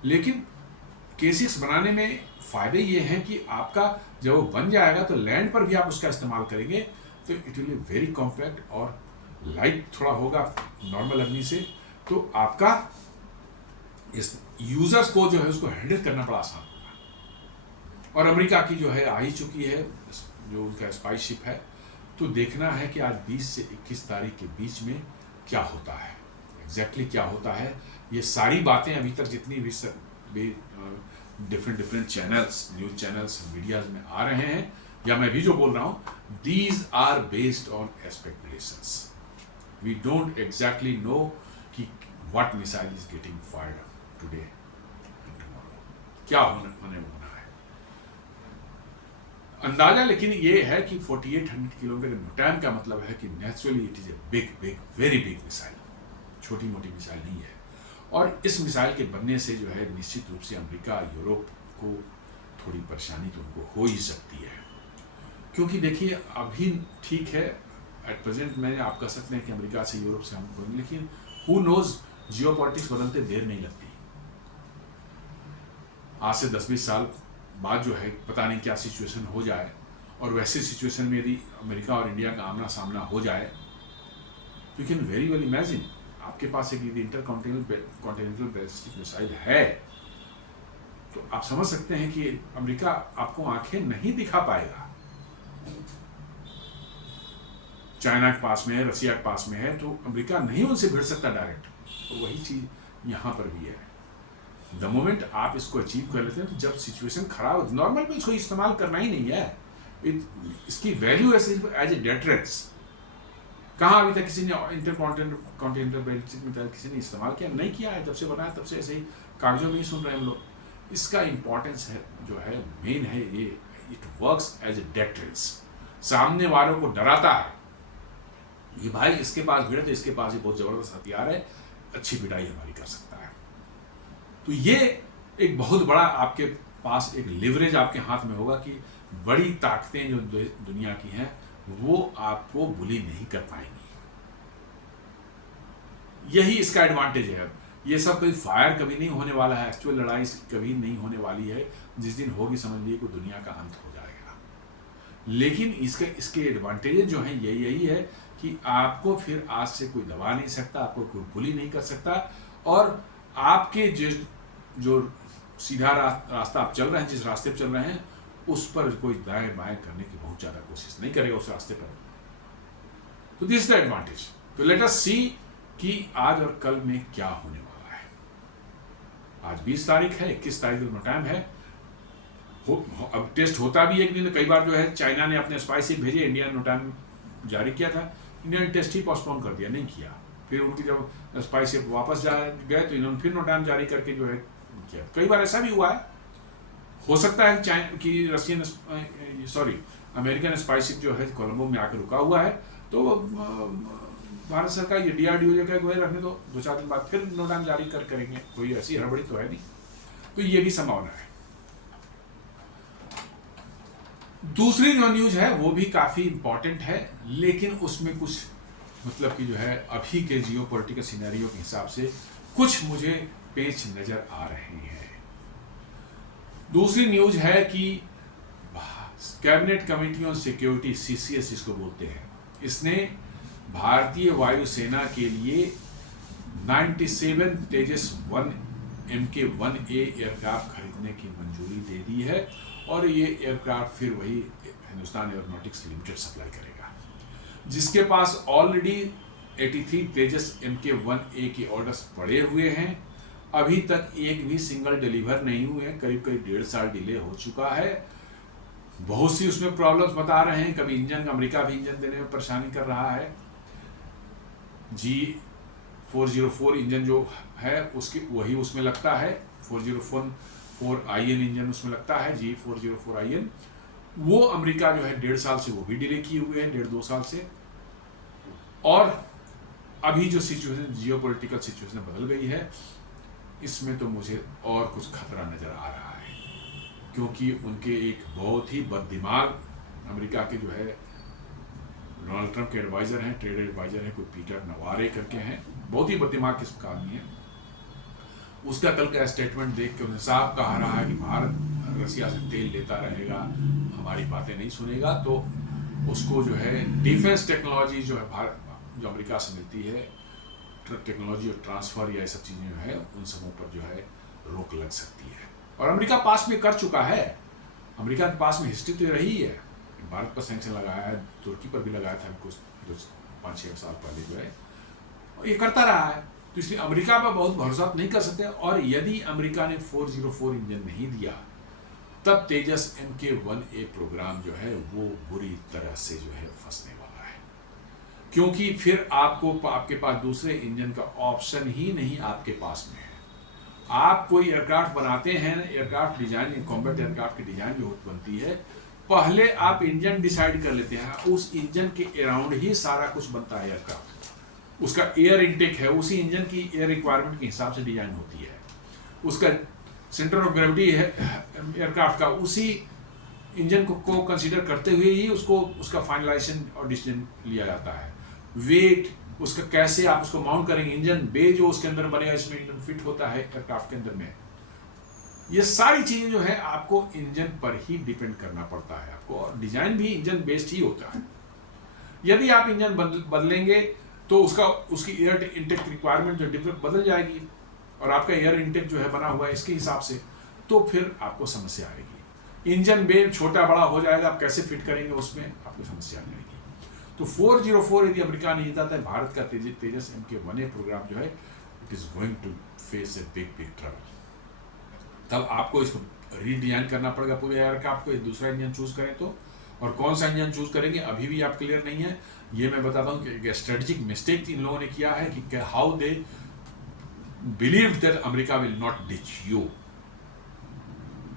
लेकिन K6 बनाने में फ़ायदे ये हैं कि आपका जब वो बन जाएगा तो लैंड पर भी आप उसका इस्तेमाल करेंगे तो it will be very compact और लाइट थोड़ा होगा नॉर्मल अग्नि से, तो आपका इस यूजर्स को जो है उसको हैंडल करना बड़ा आसान होगा। और अमेरिका की जो है आ ही चुकी है जो उनका स्पाई शिप है, तो देखना है कि आज 20 से 21 तारीख के बीच में क्या होता है, एग्जैक्टली क्या होता है। ये सारी बातें अभी तक जितनी भी different channels, news channels, medias में आ रहे हैं, या मैं भी जो बोल रहा हूँ, these are based on speculations. We don't exactly know कि what missile is getting fired today and tomorrow, क्या होने वाला है अंदाजा। लेकिन ये है कि 4800 किलोमीटर नोटैम का मतलब है कि naturally it is a big very big missile, छोटी मोटी मिसाइल नहीं है। और इस मिसाइल के बनने से जो है निश्चित रूप से अमेरिका, यूरोप को थोड़ी परेशानी तो उनको हो ही सकती है, क्योंकि देखिए अभी ठीक है एट प्रेजेंट में आप कह सकते हैं कि अमेरिका से, यूरोप से हम कोई, लेकिन हु नोज, जियोपॉलिटिक्स बदलते देर नहीं लगती। आज से 10-20 साल बाद जो है पता नहीं क्या सिचुएशन हो जाए, और वैसे सिचुएशन में यदि अमेरिका और इंडिया का आमना सामना हो जाए, you can very well imagine, आपके पास एक यदि इंटरकॉन्टिनेंटल बैलिस्टिक मिसाइल है तो आप समझ सकते हैं कि अमेरिका आपको आंखें नहीं दिखा पाएगा। चाइना के पास में है, रसिया के पास में है, तो अमेरिका नहीं उनसे भिड़ सकता डायरेक्ट। तो वही चीज़ यहाँ पर भी है। द मोमेंट आप इसको अचीव कर लेते हैं, तो जब सिचुएशन खराब हो, नॉर्मल में इसको इस्तेमाल करना ही नहीं है, इसकी वैल्यू है सिर्फ एज ए डेटरेंस। कहाँ अभी तक किसी ने इंटरकॉन्टिनेंटल बैलिस्टिक मिसाइल किसी ने इस्तेमाल किया? नहीं किया है। जब से बनाया तब से ऐसे ही कागजों में ही सुन रहे हैं हम लोग। इसका इम्पोर्टेंस है जो है मेन है ये, it works as a deterrence. सामने वालों को डराता है ये भाई इसके पास भिड़े तो इसके पास ही बहुत ज़बरदस्त हथियार है, अच्छी पिटाई हमारी कर सकता है। तो ये एक बहुत बड़ा आपके पास एक लिवरेज आपके हाथ में होगा कि बड़ी ताकतें जो दुनिया की हैं वो आपको बुली नहीं कर पाएंगी। यही इसका एडवांटेज है। ये सब कोई फायर कभी नहीं होने वाला है, एक्चुअल लड़ाई कभी नहीं होने वाली है। जिस दिन होगी समझ लीजिए कि दुनिया का अंत हो जाएगा। लेकिन इसके एडवांटेजेस जो हैं यही है कि आपको फिर आज से कोई दबा नहीं सकता, आपको कोई बुली नहीं कर सकता, और आपके जो सीधा रास्ता आप चल रहे हैं, जिस रास्ते पर चल रहे हैं, उस पर कोई दाएं बाएं करने की बहुत ज़्यादा कोशिश नहीं करेगा उस रास्ते पर। तो दिस इज द एडवांटेज। तो लेट अस सी कि आज और कल में क्या होने वाला है। आज 20 तारीख है, 21 तारीख को नोटैम है। अब टेस्ट होता भी एक दिन, कई बार जो है चाइना ने अपने स्पाई शिप भेजे, इंडिया ने नोटैम जारी किया था, इंडिया ने टेस्ट ही पोस्टपोन कर दिया, नहीं किया। फिर उनकी जब स्पाई शिप वापस जा गए तो इन्होंने फिर नोटैम जारी करके जो है किया। कई बार ऐसा भी हुआ है, हो सकता है कि रशियन अमेरिकन स्पाइसशिप जो है कोलंबो में आकर रुका हुआ है, तो भारत सरकार ये DRDO का गोए रखने दो, 2-4 दिन बाद फिर नोटाम जारी करेंगे, कोई ऐसी हड़बड़ी तो है नहीं, तो ये भी संभावना है। दूसरी जो न्यूज है वो भी काफी इंपॉर्टेंट है, लेकिन उसमें कुछ मतलब कि जो है अभी के जियो पॉलिटिकल सिनेरियो के हिसाब से कुछ मुझे पेच नजर आ रहे हैं। दूसरी न्यूज है कि cabinet committee on security, CCS जिसको बोलते हैं, इसने भारतीय वायुसेना के लिए 97 तेजस 1 MK-1A एयरक्राफ्ट खरीदने की मंजूरी दे दी है, और ये एयरक्राफ्ट फिर वही हिंदुस्तान एरोनॉटिक्स लिमिटेड सप्लाई करेगा, जिसके पास ऑलरेडी 83 तेजस MK-1A के ऑर्डर्स पड़े हुए हैं। अभी तक एक भी सिंगल डिलीवर नहीं हुए, करीब 1.5 साल डिले हो चुका है। बहुत सी उसमें प्रॉब्लम्स बता रहे हैं, कभी इंजन, अमेरिका भी इंजन देने में परेशानी कर रहा है। G404 इंजन जो है उसकी वही उसमें लगता है, 404IN इंजन उसमें लगता है, G404IN, वो अमेरिका जो है 1.5 साल से वो भी डिले किए हुए हैं, 1.5-2 साल से। और अभी जो सिचुएशन, जियोपॉलिटिकल सिचुएशन बदल गई है, इसमें तो मुझे और कुछ खतरा नजर आ रहा है, क्योंकि उनके एक बहुत ही बददिमाग अमेरिका के जो है डोनाल्ड ट्रंप के एडवाइजर हैं, ट्रेड एडवाइजर हैं, कोई पीटर नवारे करके हैं, बहुत ही बददिमाग किस्म का आदमी है। उसका कल का स्टेटमेंट देख के उन्हें साफ कहा रहा है कि भारत रसिया से तेल लेता रहेगा, हमारी बातें नहीं सुनेगा, तो उसको जो है डिफेंस टेक्नोलॉजी जो है भारत जो अमेरिका से मिलती है, टेक्नोलॉजी और ट्रांसफ़र या ये सब चीज़ें जो है उन सबों पर जो है रोक लग सकती है। और अमेरिका पास में कर चुका है, अमेरिका के पास में हिस्ट्री तो रही है, भारत पर सैंक्शन लगाया है, तुर्की पर भी लगाया था कुछ 5-6 साल पहले जो है, और ये करता रहा है। तो इसलिए अमेरिका पर बहुत भरोसा नहीं कर सकते। और यदि अमेरिका ने 404 इंजन नहीं दिया, तब तेजस MK-1A प्रोग्राम जो है वो बुरी तरह से जो है फंसने वाला है, क्योंकि फिर आपके पास दूसरे इंजन का ऑप्शन ही नहीं आपके पास में है। आप कोई एयरक्राफ्ट बनाते हैं, एयरक्राफ्ट डिजाइन, कॉम्बैट एयरक्राफ्ट की डिजाइन जो बनती है, पहले आप इंजन डिसाइड कर लेते हैं, उस इंजन के अराउंड ही सारा कुछ बनता है एयरक्राफ्ट। उसका एयर इनटेक है, उसी इंजन की एयर रिक्वायरमेंट के हिसाब से डिजाइन होती है, उसका सेंटर ऑफ ग्रेविटी है एयरक्राफ्ट का, उसी इंजन को कंसीडर करते हुए ही उसका फाइनलाइजेशन और डिसीजन लिया जाता है। वेट, उसका कैसे आप उसको माउंट करेंगे, इंजन बे जो उसके अंदर बनेगा, इसमें इंजन फिट होता है एयरक्राफ्ट के अंदर में, ये सारी चीजें जो है आपको इंजन पर ही डिपेंड करना पड़ता है आपको, और डिजाइन भी इंजन बेस्ड ही होता है। यदि आप इंजन बदलेंगे तो उसकी एयर इंटेक रिक्वायरमेंट जो बदल जाएगी, और आपका एयर इंटेक जो है बना हुआ है इसके हिसाब से, तो फिर आपको समस्या आएगी। इंजन बे छोटा बड़ा हो जाएगा, आप कैसे फिट करेंगे उसमें आपको समस्या आ जाएगी। तो 404 यदि अमेरिका नहीं जीता है, भारत का तेजस MK-1A प्रोग्राम जो है it is going to face a big trouble. तब आपको इसको रीडिजाइन करना पड़ेगा पूरे एयरक्राफ्ट को, एक दूसरा इंजन चूज करें तो, और कौन सा इंजन चूज करेंगे अभी भी आप क्लियर नहीं है। ये मैं बताता हूँ कि स्ट्रेटेजिक मिस्टेक इन लोगों ने किया है कि how they believe that America will not ditch you.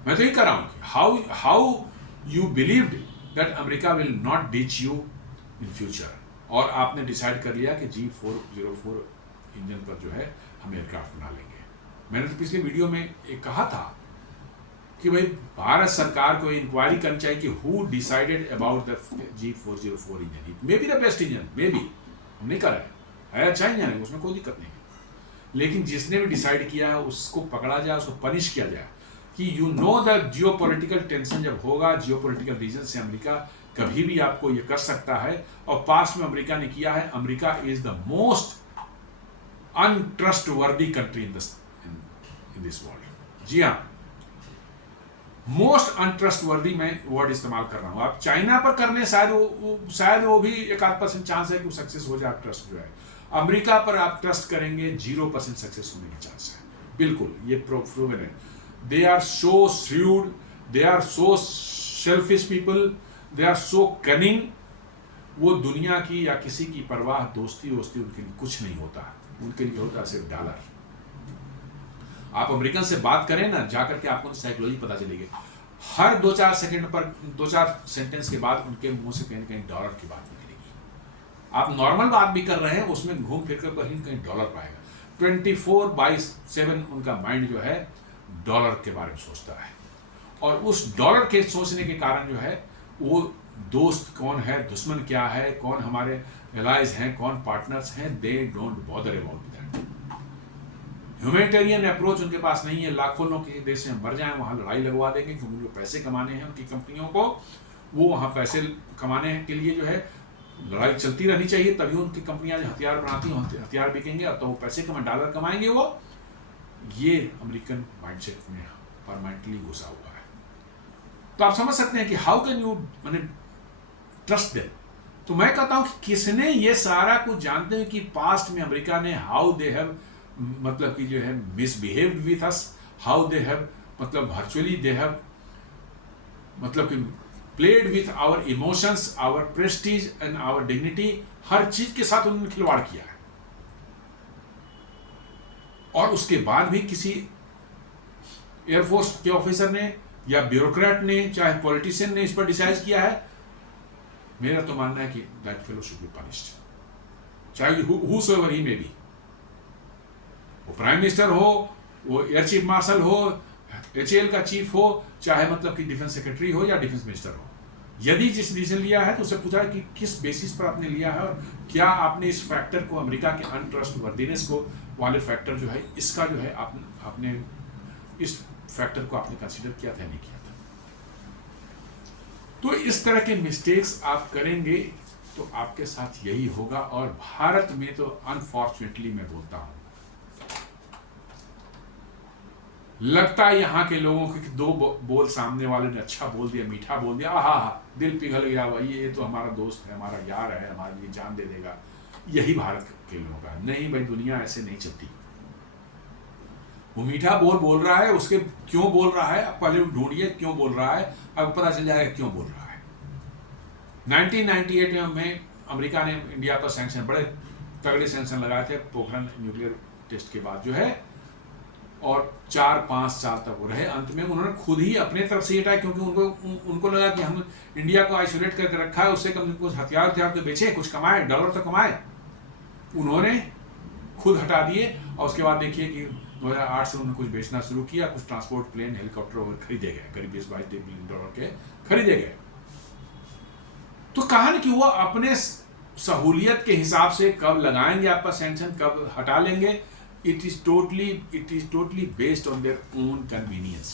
मैं तो ये कर रहा हूँ how you believed that America will not ditch you in future, और आपने डिसाइड कर लिया कि G404 इंजन पर जो है हम एयरक्राफ्ट बना लेंगे। मैंने तो पिछले वीडियो में एक कहा था कि भाई भारत सरकार को इंक्वायरी करनी चाहिए कि who decided about the G404 engine, it may be the best engine, may be, हम नहीं कर रहे हैं, अच्छा इंजन है, उसमें कोई दिक्कत नहीं है, लेकिन जिसने भी डिसाइड किया है उसको पकड़ा जाए, उसको पनिश किया जाए। कि you know the geopolitical tension जब होगा, जियोपॉलिटिकल रीजन से अमेरिका कभी भी आपको ये कर सकता है, और पास्ट में अमेरिका ने किया है। America is the most untrustworthy country in this world. जी हाँ, मोस्ट अनट्रस्टवर्दी मैं वर्ड इस्तेमाल कर रहा हूं। आप चाइना पर करने शायद वो भी 1-8% चांस है कि वो सक्सेस हो जाए, ट्रस्ट जो है। अमेरिका पर आप ट्रस्ट करेंगे 0% सक्सेस होने की चांस है, बिल्कुल, ये प्रूवन है। They are so shrewd, they are so selfish people, they are so cunning. वो दुनिया की या किसी की परवाह, दोस्ती उनके लिए कुछ नहीं होता, उनके लिए होता सिर्फ डॉलर। आप अमेरिकन से बात करें ना, जाकर के आपको साइकोलॉजी पता चलेगी। हर 2-4 सेकंड पर 2-4 सेंटेंस के बाद उनके मुंह से कहीं ना कहीं डॉलर की बात निकलेगी। आप नॉर्मल बात भी कर रहे हैं, उसमें घूम फिर कर कहीं कहीं डॉलर पाएगा। 24/7 उनका माइंड जो है डॉलर के बारे में सोचता है, और उस डॉलर के सोचने के कारण जो है वो दोस्त कौन है, दुश्मन क्या है, कौन हमारे एलाइज हैं, कौन पार्टनर्स हैं, they don't bother about that. Humanitarian approach उनके पास नहीं है। लाखों लोग किसी देश में मर जाएं, वहाँ लड़ाई लगवा देंगे, क्योंकि उनको पैसे कमाने हैं उनकी कंपनियों को। वो वहाँ पैसे कमाने के लिए जो है लड़ाई चलती रहनी चाहिए, तभी उनकी कंपनियां हथियार बनाती हैं, हथियार बिकेंगे और तो वो पैसे डॉलर कमाएंगे। वो ये अमेरिकन माइंडसेट में परमानेंटली घुसा हुआ है। तो आप समझ सकते हैं कि हाउ कैन यू मैंने ट्रस्ट देम। तो मैं कहता हूं कि किसने ये सारा कुछ जानते हैं कि पास्ट में अमेरिका ने हाउ दे हैव मतलब कि जो है misbehaved with us, how they have मतलब वर्चुअली दे हैव मतलब कि played with our emotions, our prestige and our dignity. हर चीज के साथ उन्होंने खिलवाड़ किया है, और उसके बाद भी किसी एयरफोर्स के ऑफिसर ने या ब्यूरोक्रेट ने, चाहे पॉलिटिशियन ने इस पर डिसाइड किया है। मेरा तो मानना है कि that fellow should be punished, चाहे हूसोएवर ही मे बी। वो प्राइम मिनिस्टर हो, वो एयर चीफ मार्शल हो, HAL का चीफ हो, चाहे मतलब कि डिफेंस सेक्रेटरी हो या डिफेंस मिनिस्टर हो। यदि जिस डिसीजन लिया है तो उससे पूछा कि किस बेसिस पर आपने लिया है, और क्या आपने इस फैक्टर को, अमेरिका के अनट्रस्ट वर्दीनेस को वाले फैक्टर जो है, इसका जो है आपने इस फैक्टर को आपने कंसीडर किया था, नहीं किया था। तो इस तरह के मिस्टेक्स आप करेंगे तो आपके साथ यही होगा। और भारत में तो अनफॉर्चुनेटली मैं बोलता हूं, लगता है यहाँ के लोगों के दो बोल सामने वाले ने अच्छा बोल दिया, मीठा बोल दिया, आहा दिल पिघल गया, भाई ये तो हमारा दोस्त है, हमारा यार है, हमारे लिए जान दे देगा। यही भारत के लोगों का नहीं भाई, दुनिया ऐसे नहीं चलती। वो मीठा बोल रहा है, उसके क्यों बोल रहा है अब पहले ढूंढिए, क्यों बोल रहा है, अब पता चल जाएगा क्यों बोल रहा है। 1998 में अमेरिका ने इंडिया पर सैंक्शन, बड़े तगड़े सैंक्शन लगाए थे पोखरण न्यूक्लियर टेस्ट के बाद जो है, और 4-5 साल तक वो रहे। अंत में उन्होंने खुद ही अपने तरफ से हटाया, क्योंकि उनको लगा कि हम इंडिया को आइसोलेट करके रखा है, उससे कम कुछ हथियार तो बेचे, कुछ कमाए, डॉलर तो कमाए। उन्होंने खुद हटा दिए, और उसके बाद देखिए कि 2008 से उन्होंने कुछ बेचना शुरू किया, कुछ ट्रांसपोर्ट प्लेन, हेलीकॉप्टर वगैरह खरीदे गए, करीब 20-22 बिलियन डॉलर के खरीदे गए। तो कहा ना कि वो अपने सहूलियत के हिसाब से कब लगाएंगे आपका सैंक्शन, कब हटा लेंगे। It is totally based on their own convenience।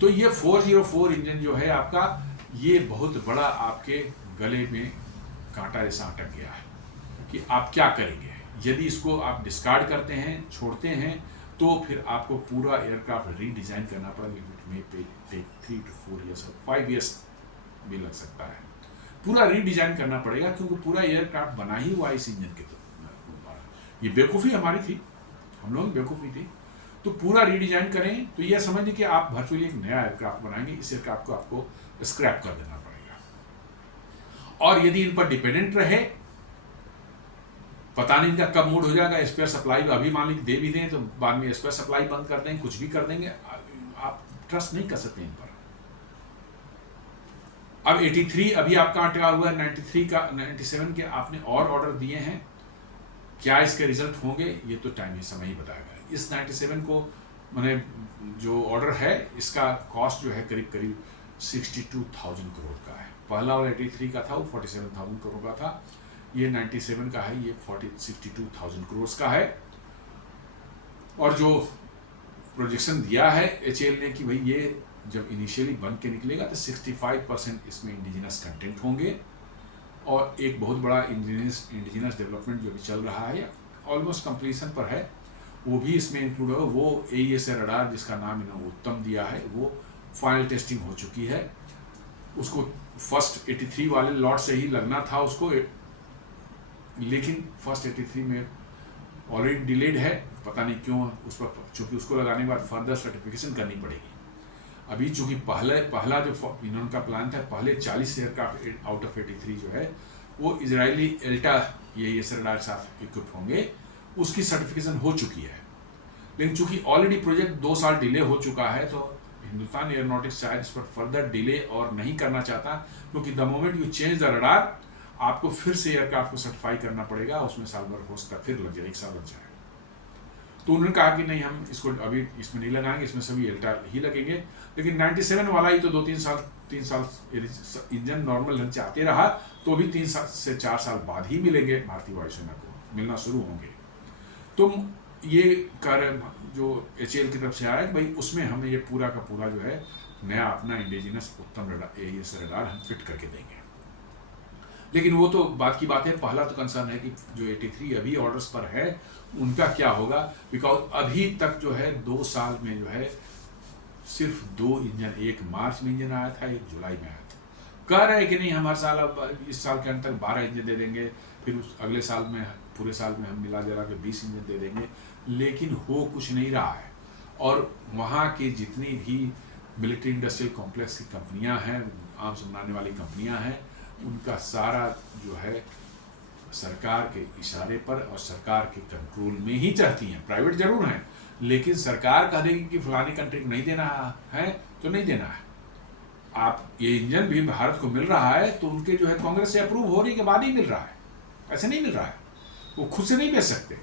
तो ये 404 इंजन जो है आपका, ये बहुत बड़ा आपके गले में कांटा जैसा अटक गया है कि आप क्या करेंगे। यदि इसको आप डिस्कार्ड करते हैं, छोड़ते हैं, तो फिर आपको पूरा एयरक्राफ्ट रीडिजाइन करना पड़ेगा। It may take 3 to 4 years और 5 years भी लग सकता है। पूरा रीडिजाइन करना पड़ेगा, क्योंकि पूरा एयरक्राफ्ट बना ही हुआ इस इंजन के। ये बेवकूफ़ी हमारी थी, हम लोग बेवकूफ़ी थी। तो पूरा रीडिजाइन करें, तो यह समझिए कि आप वर्चुअली एक नया एयरक्राफ्ट बनाएंगे। इस एयरक्राफ्ट को आपको स्क्रैप कर देना पड़ेगा। और यदि इन पर डिपेंडेंट रहे, पता नहीं इनका कब मूड हो जाएगा, स्पेयर सप्लाई अभी मान लीजिए दे भी दें तो बाद में स्पेयर सप्लाई बंद कर देंगे, कुछ भी कर देंगे, आप ट्रस्ट नहीं कर सकते इन पर। अब 83 अभी आपका अटका हुआ है, 93 का 97 के आपने और ऑर्डर दिए हैं। क्या इसके रिजल्ट होंगे, ये तो टाइम ही समय ही बताएगा। इस 97 को मैंने जो ऑर्डर है, इसका कॉस्ट जो है करीब 62,000 करोड़ का है। पहला और 83 का था वो 47,000 करोड़ का था, ये 97 का है, ये 62,000 करोड़ का है। और जो प्रोजेक्शन दिया है HAL ने कि भाई ये जब इनिशियली बन के निकलेगा तो 65% इसमें इंडिजिनस कंटेंट होंगे, और एक बहुत बड़ा इंडिजिनस डेवलपमेंट जो भी चल रहा है, ऑलमोस्ट कंप्लीशन पर है, वो भी इसमें इंक्लूड होगा। वो AESA रडार जिसका नाम इन्होंने उत्तम दिया है, वो फाइनल टेस्टिंग हो चुकी है। उसको फर्स्ट 83 वाले लॉट से ही लगना था उसको, लेकिन फर्स्ट 83 में ऑलरेडी डिलेड है, पता नहीं क्यों उस पर, चूँकि उसको लगाने के बाद फर्दर सर्टिफिकेशन करनी पड़ेगी। अभी चूँकि पहला जो इन्होंने का प्लान था, पहले 40 एयरक्राफ्ट आउट ऑफ 83 जो है वो इजरायली एल्टा AESA रडार के साथ इक्विप होंगे, उसकी सर्टिफिकेशन हो चुकी है। लेकिन चूंकि ऑलरेडी प्रोजेक्ट 2 साल डिले हो चुका है, तो हिंदुस्तान एयरोनॉटिक्स शायद इस पर फर्दर डिले और नहीं करना चाहता, क्योंकि the moment you change the radar, आपको फिर से एयरक्राफ्ट को सर्टिफाई करना पड़ेगा, उसमें साल भर हो सकता फिर लग जाए, 1 साल लग जाए। तो उन्होंने कहा कि नहीं, हम इसको अभी इसमें नहीं लगाएंगे, इसमें सभी एल्टार ही लगेंगे। लेकिन 97 वाला ही तो 3 साल इंजन नॉर्मल ढंग से आते रहा, तो भी 3 से 4 साल बाद ही मिलेंगे, भारतीय वायुसेना को मिलना शुरू होंगे। तो ये कार्य जो HAL की तरफ से आया कि भाई उसमें हमें ये पूरा का पूरा जो है नया अपना इंडिजिनस उत्तम AES रडार हम फिट करके देंगे। लेकिन वो तो बात की बात है, पहला तो कंसर्न है कि जो 83 अभी ऑर्डर्स पर है उनका क्या होगा, बिकॉज अभी तक जो है 2 साल में जो है सिर्फ 2 इंजन, एक मार्च में इंजन आया था, एक जुलाई में आया था। कह रहे हैं कि नहीं हम हर साल, अब इस साल के अंत तक 12 इंजन दे देंगे, फिर उस अगले साल में पूरे साल में हम मिला जुला के 20 इंजन दे देंगे, लेकिन हो कुछ नहीं रहा है। और वहाँ की जितनी भी मिलिट्री इंडस्ट्रियल कॉम्प्लेक्स की कंपनियाँ हैं, आर्म्स बनाने वाली कंपनियाँ हैं, उनका सारा जो है सरकार के इशारे पर और सरकार के कंट्रोल में ही चलती हैं। प्राइवेट जरूर हैं, लेकिन सरकार कह देगी कि फलानी कंट्री को नहीं देना है तो नहीं देना है। आप ये इंजन भी भारत को मिल रहा है तो उनके जो है कांग्रेस से अप्रूव होने के बाद ही मिल रहा है, ऐसे नहीं मिल रहा है, वो खुद से नहीं बेच सकते।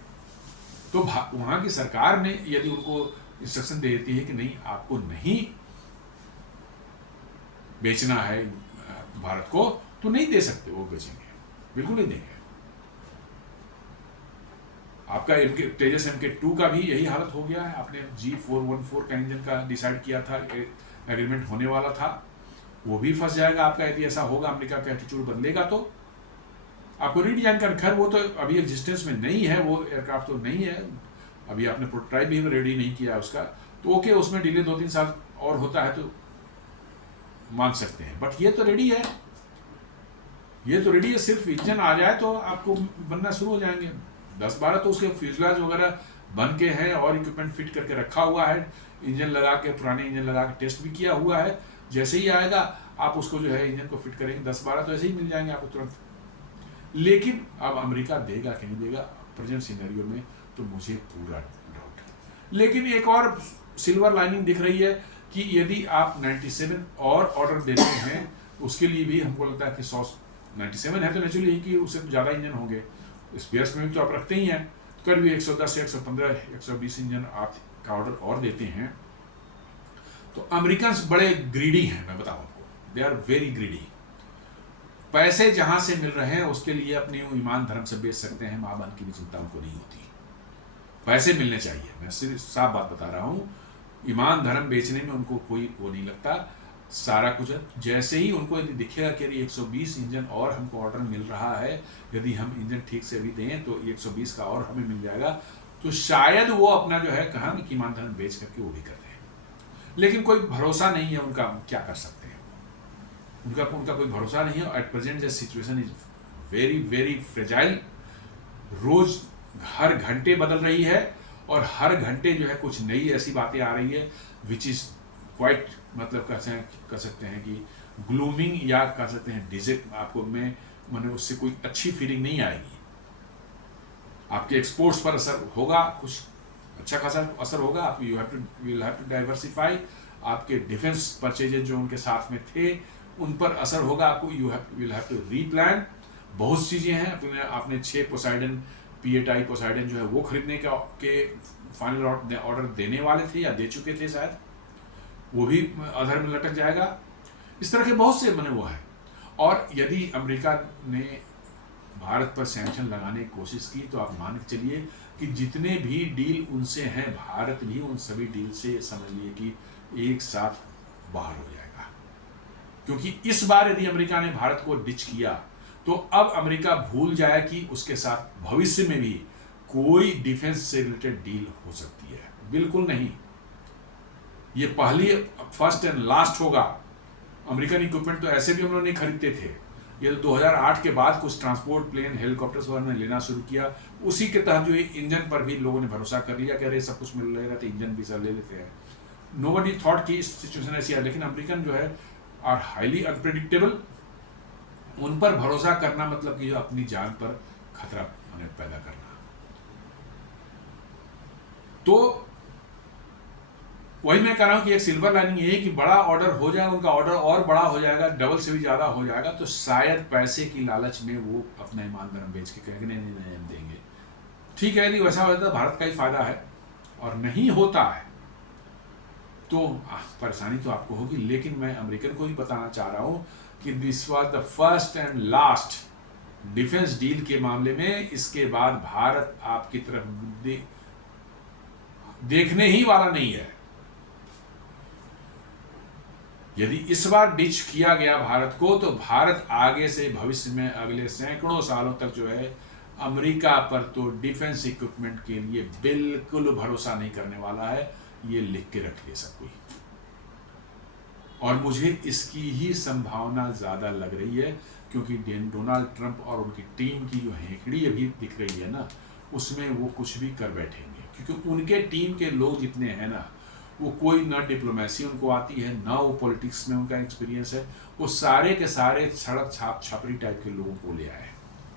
तो वहाँ की सरकार ने यदि उनको इंस्ट्रक्शन दे देती है कि नहीं आपको नहीं बेचना है भारत को, तो नहीं दे सकते, वो बेचेंगे, बिल्कुल नहीं देंगे। आपका तेजस MK2 का भी यही हालत हो गया है। आपने G414 का इंजन का डिसाइड किया था, एग्रीमेंट होने वाला था, वो भी फंस जाएगा आपका यदि ऐसा होगा, अमेरिका का एटीट्यूड बदलेगा तो आपको रीडिजाइन कर। खैर वो तो अभी एग्जिस्टेंस में नहीं है, वो एयरक्राफ्ट तो नहीं है, अभी आपने प्रोटोटाइप भी रेडी नहीं किया उसका, तो ओके, उसमें डिले 2-3 साल और होता है तो मान सकते हैं। बट ये तो रेडी है, ये तो रेडी है, सिर्फ इंजन आ जाए तो आपको बनना शुरू हो जाएंगे। 10-12 तो उसके फ्यूजलाज वगैरह बन के हैं और इक्विपमेंट फिट करके रखा हुआ है, इंजन लगा के, पुराने इंजन लगा के टेस्ट भी किया हुआ है। जैसे ही आएगा आप उसको जो है इंजन को फिट करेंगे, 10-12 तो ऐसे ही मिल जाएंगे आपको तुरंत। लेकिन अब अमेरिका देगा कि नहीं देगा प्रेजेंट सिनेरियो में, तो मुझे पूरा डाउट है। लेकिन एक और सिल्वर लाइनिंग दिख रही है कि यदि आप 97 और ऑर्डर देते हैं, उसके लिए भी हमको लगता है कि 97 है तो नेचुरली कि उससे ज़्यादा इंजन होंगे, स्पेयर्स में भी तो आप रखते ही हैं, कर भी 110 115 120 इंजन आप का ऑर्डर और देते हैं। तो अमेरिकन्स बड़े ग्रीडी हैं, मैं बताऊं आपको, दे आर वेरी ग्रीडी। पैसे जहां से मिल रहे हैं उसके लिए अपनी ईमान धर्म से बेच सकते हैं, मां बहन की भी चिंता उनको नहीं होती। पैसे मिलने चाहिए, मैं सिर्फ साफ बात बता रहा हूं, ईमान धर्म बेचने में उनको कोई वो नहीं लगता, सारा कुछ है। जैसे ही उनको यदि दिखेगा कि यदि 120 इंजन और हमको ऑर्डर मिल रहा है, यदि हम इंजन ठीक से भी दें तो 120 का और हमें मिल जाएगा, तो शायद वो अपना जो है कहा कि ईमान धर्म बेच करके वो भी कर दें। लेकिन कोई भरोसा नहीं है उनका, क्या कर सकते हैं, उनका कोई भरोसा नहीं है। At present the situation is very very fragile, रोज हर घंटे बदल रही है और हर घंटे जो है कुछ नई ऐसी बातें आ रही है विच इज क्वाइट, मतलब कह सकते हैं कि ग्लूमिंग, या कह सकते हैं डिजिट, आपको मैंने उससे कोई अच्छी फीलिंग नहीं आएगी। आपके एक्सपोर्ट्स पर असर होगा, कुछ अच्छा खासा असर होगा, आप you will have to diversify, आपके डिफेंस परचेजेज जो उनके साथ में थे उन पर असर होगा, आपको विल हैव टू रीप्लान। बहुत चीज़ें हैं, आपने 6 पोसाइडन P8I पोसाइडन जो है वो खरीदने के फाइनल ऑर्डर देने वाले थे या दे चुके थे शायद, वो भी अधर में लटक जाएगा। इस तरह के बहुत से बने हुआ है। और यदि अमेरिका ने भारत पर सैंक्शन लगाने की कोशिश की तो आप मान के चलिए कि जितने भी डील उनसे हैं, भारत भी उन सभी डील से समझ लिए कि एक साथ बाहर हो जाएगा। क्योंकि इस बार यदि अमेरिका ने भारत को डिच किया तो अब अमेरिका भूल जाए कि उसके साथ भविष्य में भी कोई डिफेंस से रिलेटेड डील हो सकती है, बिल्कुल नहीं। ये पहली फर्स्ट एंड लास्ट होगा। अमेरिकन इक्विपमेंट तो ऐसे भी हम लोग नहीं खरीदते थे, ये तो 2008 के बाद कुछ ट्रांसपोर्ट प्लेन हेलीकॉप्टर्स वगैरह ने लेना शुरू किया, उसी के तहत जो ये इंजन पर भी लोगों ने भरोसा कर लिया कि अरे सब कुछ मिल रहेगा तो इंजन भी सब ले लेते हैं। नोबडी थॉट कि इस सिचुएशन ऐसी है। लेकिन अमेरिकन जो है आर हाईली अनप्रेडिक्टेबल, उन पर भरोसा करना मतलब कि अपनी जान पर खतरा पैदा करना। तो वही मैं कह रहा हूँ कि एक सिल्वर लाइनिंग ये है कि बड़ा ऑर्डर हो जाएगा, उनका ऑर्डर और बड़ा हो जाएगा, डबल से भी ज़्यादा हो जाएगा, तो शायद पैसे की लालच में वो अपना ईमान धर्म बेच के कहेंगे नहीं नहीं नहीं हम देंगे। ठीक है, यदि वैसा होता है भारत का ही फायदा है, और नहीं होता है तो परेशानी तो आपको होगी। लेकिन मैं अमेरिकन को भी बताना चाह रहा हूँ कि this was the first and last defence deal के मामले में। इसके बाद भारत आपकी तरफ देखने ही वाला नहीं है। यदि इस बार डिच किया गया भारत को, तो भारत आगे से भविष्य में अगले सैकड़ों सालों तक जो है अमेरिका पर तो डिफेंस इक्विपमेंट के लिए बिल्कुल भरोसा नहीं करने वाला है। ये लिख के रखिए सब कोई। और मुझे इसकी ही संभावना ज़्यादा लग रही है, क्योंकि डोनाल्ड ट्रंप और उनकी टीम की जो हेकड़ी अभी दिख रही है ना, उसमें वो कुछ भी कर बैठेंगे। क्योंकि उनके टीम के लोग जितने हैं ना, वो कोई ना डिप्लोमेसी उनको आती है, ना वो पॉलिटिक्स में उनका एक्सपीरियंस है। वो सारे के सारे सड़क छाप छापरी टाइप के लोगों को ले आए।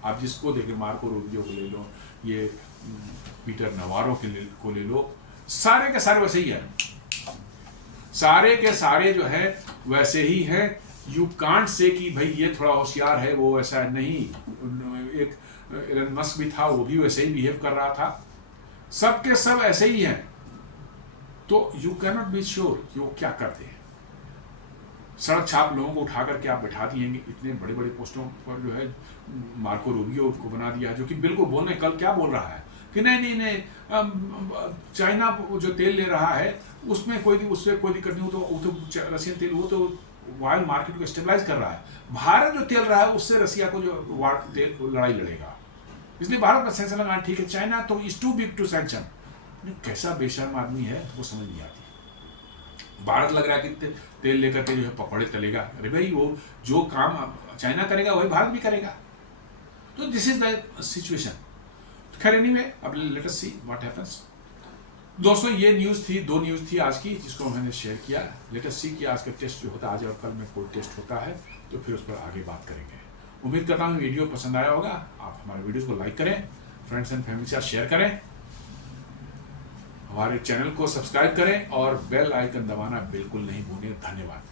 आप जिसको देखें, मार्को रूबियो को ले लो, ये पीटर नवारो को ले लो, सारे के सारे वैसे ही है। सारे के सारे जो है वैसे ही है। यू कांट से कि भाई ये थोड़ा होशियार है, वो वैसा नहीं। एक एलन मस्क भी था, वो भी वैसे ही बिहेव कर रहा था। सब के सब ऐसे ही हैं। तो यू कैनॉट बी श्योर कि वो क्या करते हैं। सड़क छाप लोगों को उठा करके आप बैठा दिएंगे इतने बड़े बड़े पोस्टों पर। जो है मार्को रूबियो को बना दिया, जो कि बिल्कुल बोलने, कल क्या बोल रहा है कि नहीं नहीं नहीं, चाइना जो तेल ले रहा है उससे कोई दिक्कत नहीं, वो तो रशियन तेल, वो तो वर्ल्ड मार्केट को स्टेबलाइज कर रहा है। भारत जो तेल रहा है उससे रसिया को जो लड़ाई लड़ेगा, इसलिए भारत का सैंक्शन लगाना ठीक है। चाइना तो is too big to sanction. कैसा बेशर्म आदमी है, वो समझ नहीं आती। भारत लग रहा है कि तेल लेकर के जो है पकौड़े तलेगा। अरे भाई, वो जो काम चाइना करेगा वही भारत भी करेगा। तो दिस इज द सिचुएशन। खैर एनीवे, अब let us see what happens. दोस्तों, ये न्यूज़ थी, 2 न्यूज़ थी आज की जिसको मैंने शेयर किया। लेट अस सी कि आज का टेस्ट जो होता है, आज और कल में कोई टेस्ट होता है तो फिर उस पर आगे बात करेंगे। उम्मीद करता हूँ वीडियो पसंद आया होगा। आप हमारे वीडियोज़ को लाइक करें, फ्रेंड्स एंड फैमिली के साथ शेयर करें, हमारे चैनल को सब्सक्राइब करें और बेल आइकन दबाना बिल्कुल नहीं भूलें। धन्यवाद।